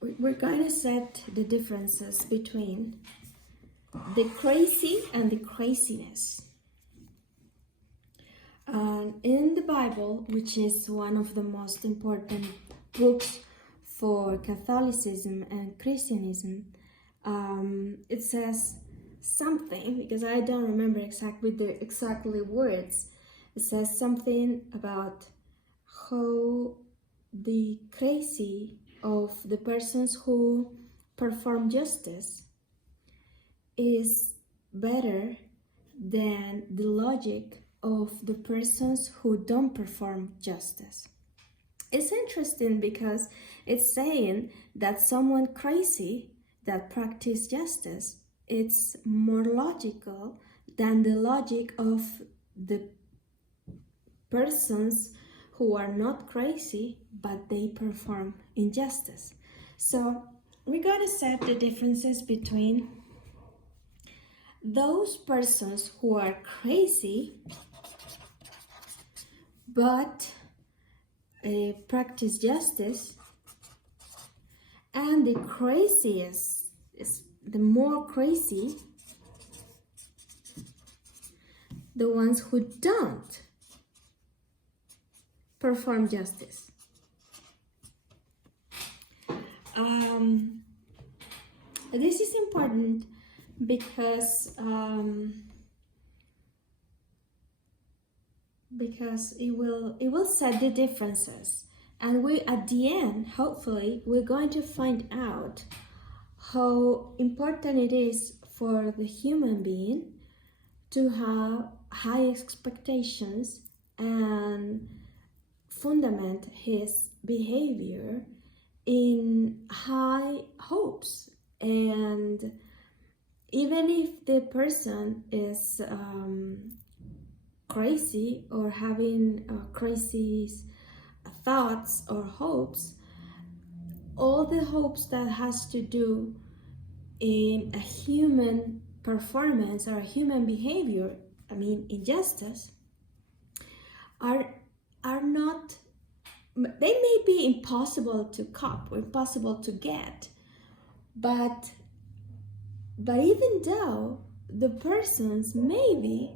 we're going to set the differences between the crazy and the craziness. In the Bible, which is one of the most important books for Catholicism and Christianism, it says something, because I don't remember exactly the words. It says something about how the crazy of the persons who perform justice is better than the logic of the persons who don't perform justice. It's interesting because it's saying that someone crazy that practice justice, it's more logical than the logic of the persons who are not crazy but they perform injustice. So we're gonna set the differences between those persons who are crazy but practice justice, and the craziest is the more crazy, the ones who don't perform justice. This is important because it will set the differences, and we at the end, hopefully, we're going to find out how important it is for the human being to have high expectations and fundament his behavior in high hopes. And even if the person is crazy or having crazy thoughts or hopes, all the hopes that has to do in a human performance or a human behavior, injustice, are not, they may be impossible to cop or impossible to get, but even though the persons maybe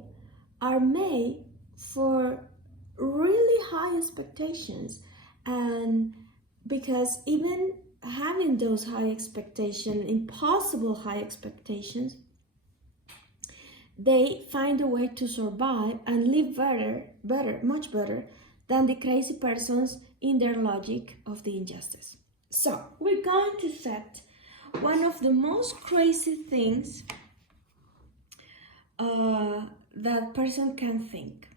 are made for really high expectations, and because even having those high expectations, impossible high expectations, they find a way to survive and live better, much better than the crazy persons in their logic of the injustice. So we're going to set one of the most crazy things that person can think.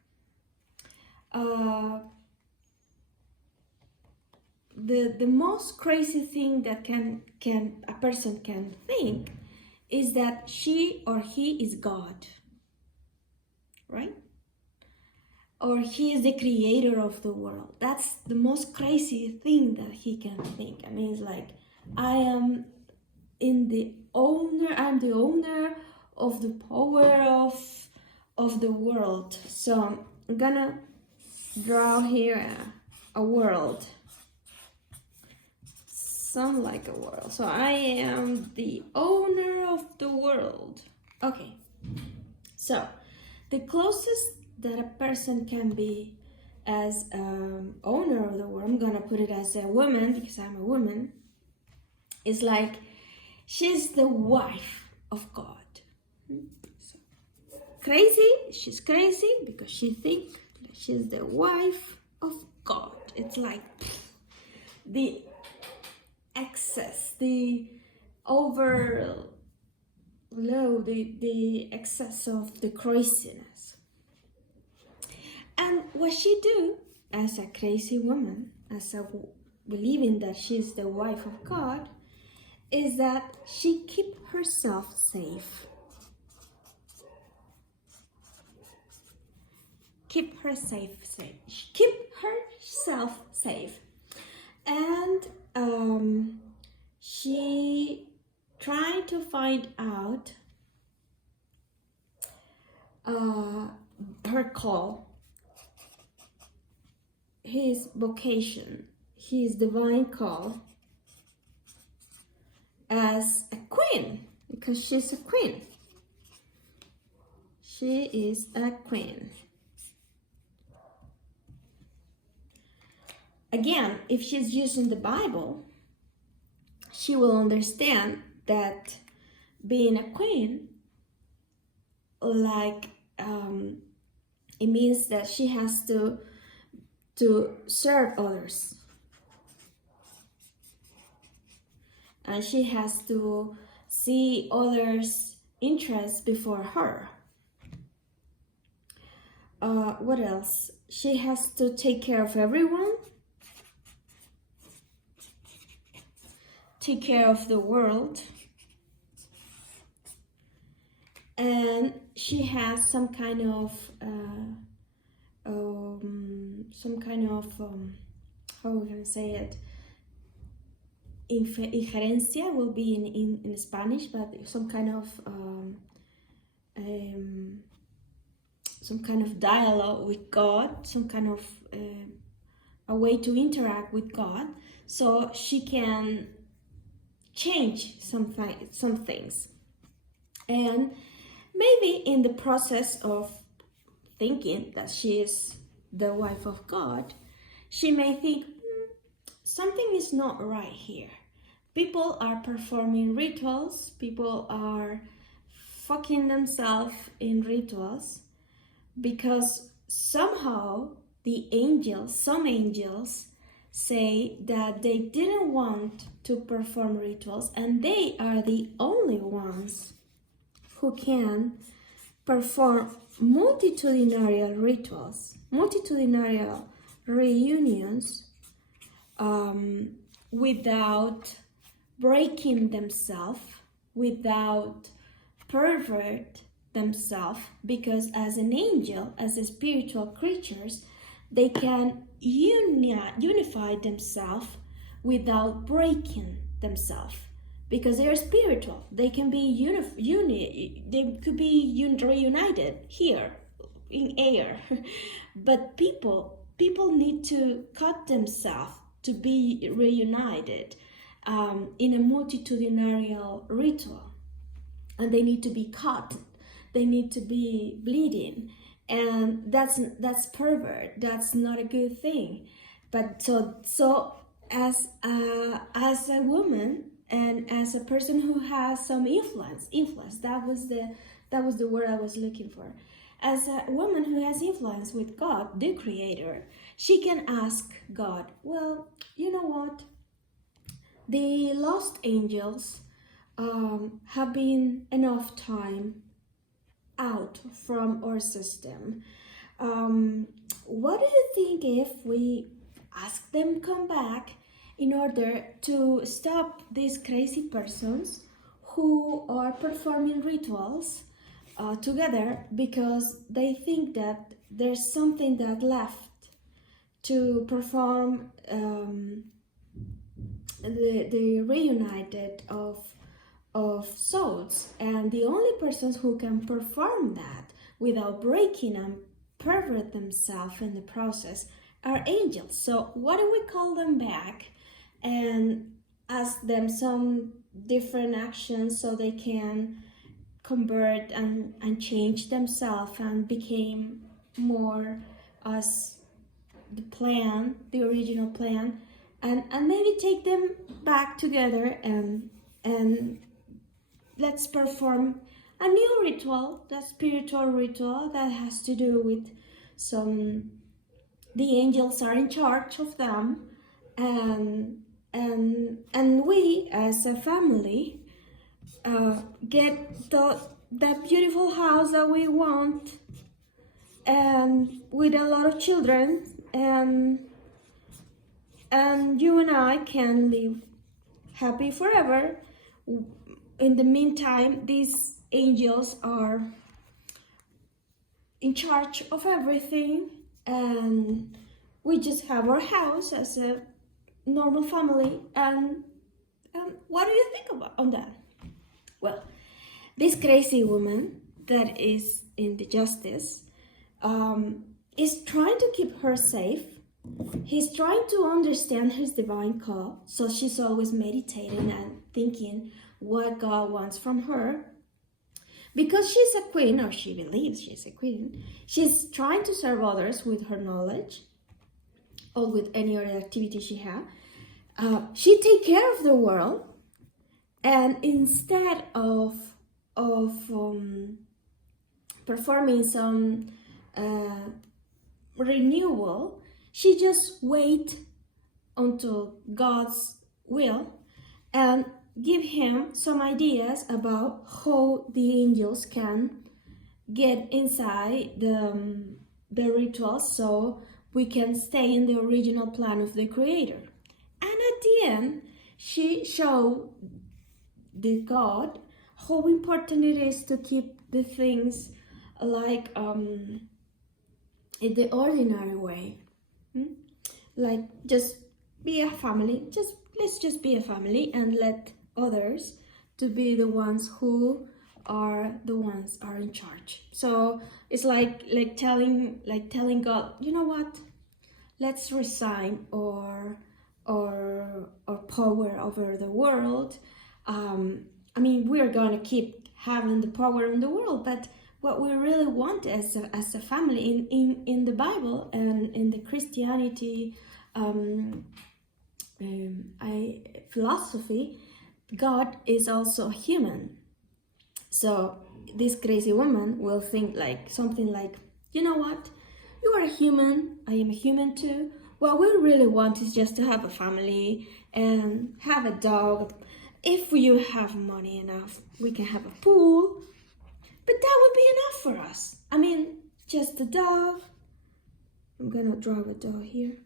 The most crazy thing that a person can think is that she or he is God, right? Or he is the creator of the world. That's the most crazy thing that he can think. It's like, I'm the owner of the power of the world. So I'm gonna draw here a world. Some like a world. So I am the owner of the world. Okay. So the closest that a person can be as owner of the world, I'm gonna put it as a woman because I'm a woman, is like she's the wife of God. So, crazy, she's crazy because she thinks she's the wife of God. It's like the excess, the overload, the excess of the craziness. And what she do as a crazy woman, as a believing that she's the wife of God, is that she keep herself safe. Keep herself safe. And she tried to find out her call, his vocation, his divine call, as a queen because she's a queen. She is a queen. Again, if she's using the Bible, she will understand that being a queen, like, it means that she has to serve others. And she has to see others' interests before her. What else? She has to take care of everyone, take care of the world, and she has some kind of how we can say it, injerencia will be in Spanish, but some kind of dialogue with God, some kind of a way to interact with God, so she can change some things. And maybe in the process of thinking that she is the wife of God, she may think, something is not right here. People are performing rituals, people are fucking themselves in rituals, because somehow some angels say that they didn't want to perform rituals, and they are the only ones who can perform multitudinarial rituals, multitudinarial reunions, without breaking themselves, without pervert themselves, because as an angel, as a spiritual creatures, they can unify themselves without breaking themselves, because they are spiritual. They can be they could be reunited here in air. But people need to cut themselves to be reunited in a multitudinarial ritual, and they need to be cut, they need to be bleeding, and that's pervert, that's not a good thing. But so as a woman and as a person who has some influence, that was the word I was looking for. As a woman who has influence with God, the Creator, she can ask God, well, you know what? The lost angels have been enough time out from our system. What do you think if we ask them come back in order to stop these crazy persons who are performing rituals together because they think that there's something that left to perform the reunited of souls, and the only persons who can perform that without breaking and pervert themselves in the process are angels. So what do we call them back and ask them some different actions so they can convert and change themselves and become more as the original plan, and maybe take them back together and let's perform a new ritual, that spiritual ritual that has to do with the angels are in charge of them, and we as a family get that beautiful house that we want, and with a lot of children, and you and I can live happy forever. In the meantime, these angels are in charge of everything, and we just have our house as a normal family. And what do you think about on that? Well, this crazy woman that is in the justice is trying to keep her safe. He's trying to understand his divine call, so she's always meditating thinking what God wants from her. Because she's a queen, or she believes she's a queen, she's trying to serve others with her knowledge or with any other activity she has. She take care of the world, and instead of performing some renewal, she just wait until God's will and give him some ideas about how the angels can get inside the rituals, so we can stay in the original plan of the Creator. And at the end, she showed the God how important it is to keep the things like in the ordinary way. Like just be a family, let's just be a family and let others to be the ones who are in charge. So it's like telling God, you know what, let's resign our power over the world. I mean, we're gonna keep having the power in the world, but what we really want as a family in the Bible and in the Christianity philosophy, God is also human. So this crazy woman will think like something like, you know what, you are a human, I am a human too. What we really want is just to have a family and have a dog. If you have money enough, we can have a pool. But that would be enough for us. I mean, just a dog. I'm gonna draw a dog here.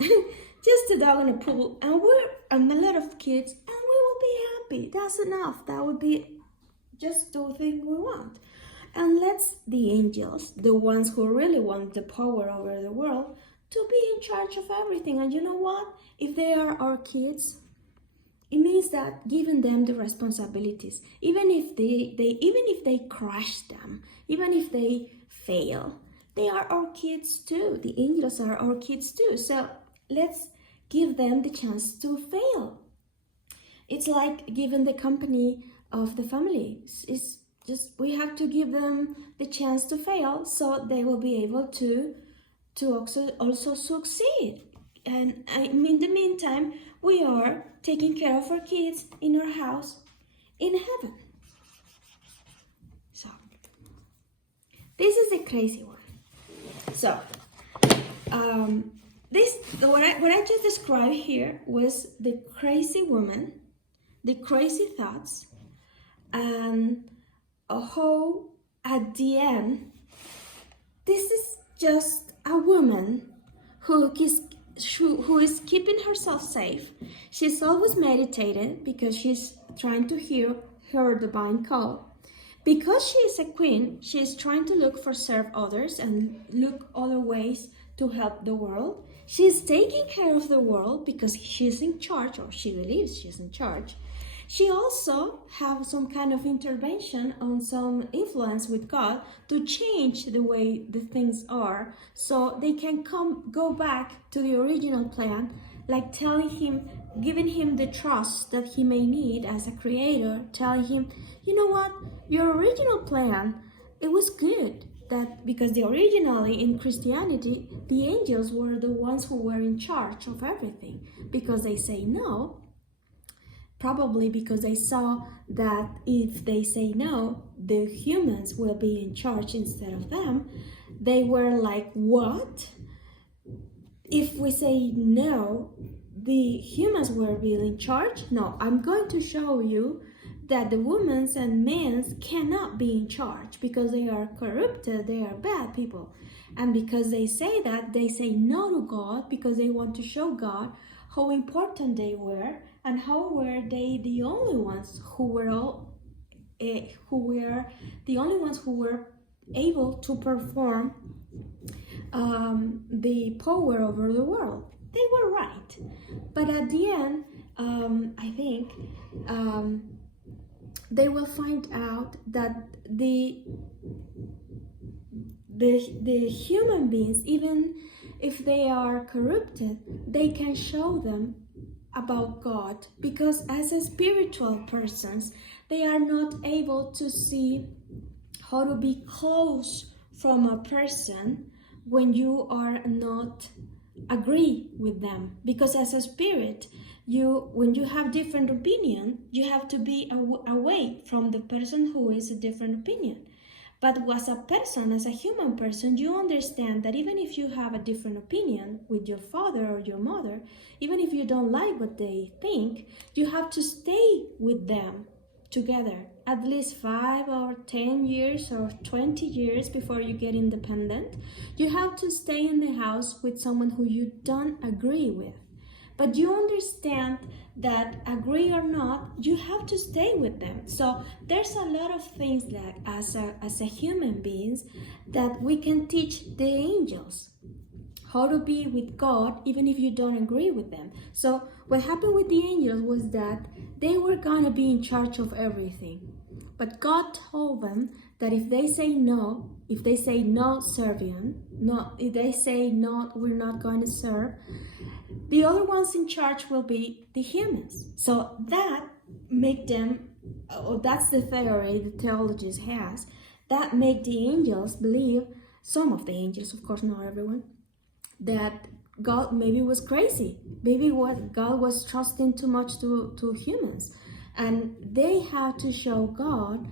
Just a dog and a pool, and a lot of kids, and we will be happy. That's enough. That would be just the thing we want. And let's the angels, the ones who really want the power over the world, to be in charge of everything. And you know what? If they are our kids, it means that giving them the responsibilities, even if they crush them, even if they fail, they are our kids too. The angels are our kids too. So let's give them the chance to fail. It's like giving the company of the family. It's just we have to give them the chance to fail, so they will be able to also succeed. And in the meantime, we are taking care of our kids in our house in heaven. So this is a crazy one. So what I just described here was the crazy woman, the crazy thoughts, and how at the end this is just a woman who is keeping herself safe. She's always meditated because she's trying to hear her divine call. Because she is a queen, she is trying to look for serve others and look other ways to help the world. She's taking care of the world because she's in charge, or she believes she's in charge. She also has some kind of intervention on some influence with God to change the way the things are, so they can go back to the original plan, like telling him, giving him the trust that he may need as a creator, telling him, you know what, your original plan, it was good. That because originally in Christianity, the angels were the ones who were in charge of everything, because they say no. Probably because they saw that if they say no, the humans will be in charge instead of them. They were like, what? If we say no, the humans will be in charge? No, I'm going to show you that the women and men cannot be in charge because they are corrupted, they are bad people. And because they say that, they say no to God because they want to show God how important they were, and how were they the only ones who were able to perform the power over the world. They were right, but at the end, I think they will find out that the human beings, even if they are corrupted, they can show them about God, because as a spiritual persons, they are not able to see how to be close from a person when you are not agree with them, because as a spirit, when you have different opinion, you have to be away from the person who is a different opinion. But as a person, as a human person, you understand that even if you have a different opinion with your father or your mother, even if you don't like what they think, you have to stay with them together at least 5 or 10 years or 20 years before you get independent. You have to stay in the house with someone who you don't agree with. But you understand that, agree or not, you have to stay with them. So there's a lot of things that as a human beings that we can teach the angels. How to be with God even if you don't agree with them. So what happened with the angels was that they were gonna be in charge of everything. But God told them that if they say no, serving, no, if they say no, we're not going to serve, the other ones in charge will be the humans. So that make them, that's the theory the theologist has, that make the angels believe, some of the angels, of course not everyone, that God maybe was crazy. Maybe God was trusting too much to humans. And they had to show God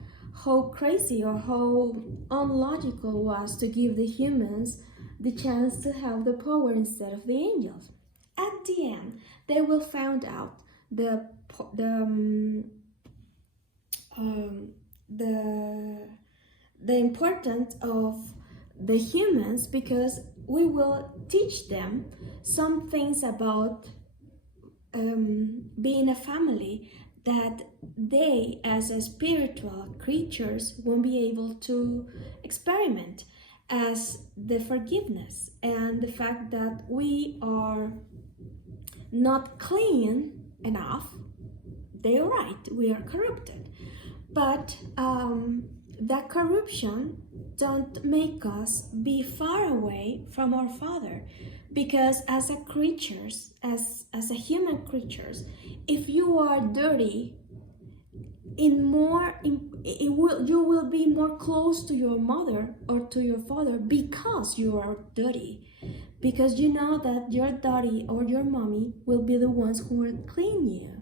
how crazy or how unlogical it was to give the humans the chance to have the power instead of the angels. At the end, they will find out the importance of the humans, because we will teach them some things about being a family that they, as a spiritual creatures, won't be able to experiment, as the forgiveness and the fact that we are not clean enough. They are right, we are corrupted, but that corruption don't make us be far away from our Father, because as a creatures, as a human creatures, if you are dirty, you will be more close to your mother or to your father because you are dirty, because you know that your daddy or your mommy will be the ones who will clean you.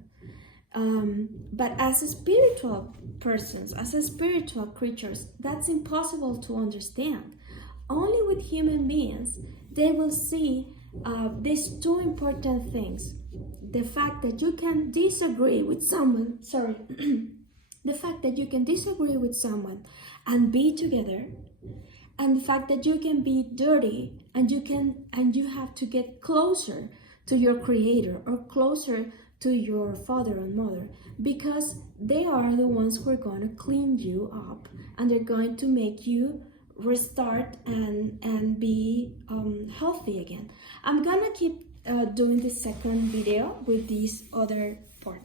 But as a spiritual persons, as a spiritual creatures, that's impossible to understand. Only with human beings, they will see these two important things. The fact that you can disagree with someone, the fact that you can disagree with someone and be together, and the fact that you can be dirty and you have to get closer to your creator or closer to your father and mother, because they are the ones who are going to clean you up and they're going to make you restart and be healthy again. I'm gonna keep doing the second video with this other part.